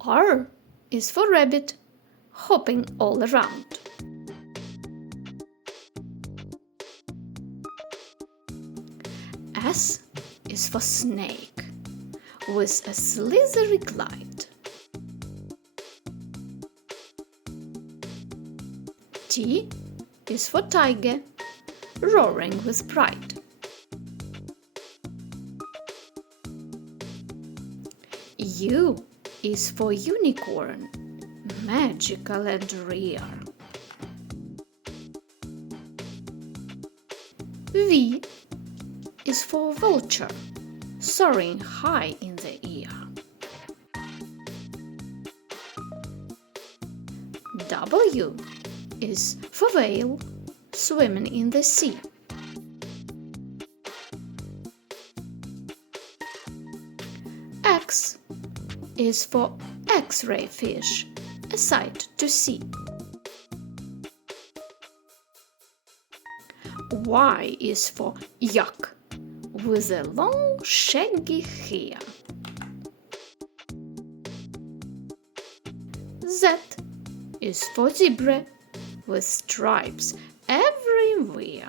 R is for rabbit, hopping all around. S is for snake, with a slithery glide. T is for tiger, roaring with pride. U is for unicorn, magical and rare. V is for vulture, soaring high in the air. W is for whale, swimming in the sea. X is for X-ray fish, a sight to see. Y is for yak, with a long shaggy hair. Z is for zebra, with stripes everywhere.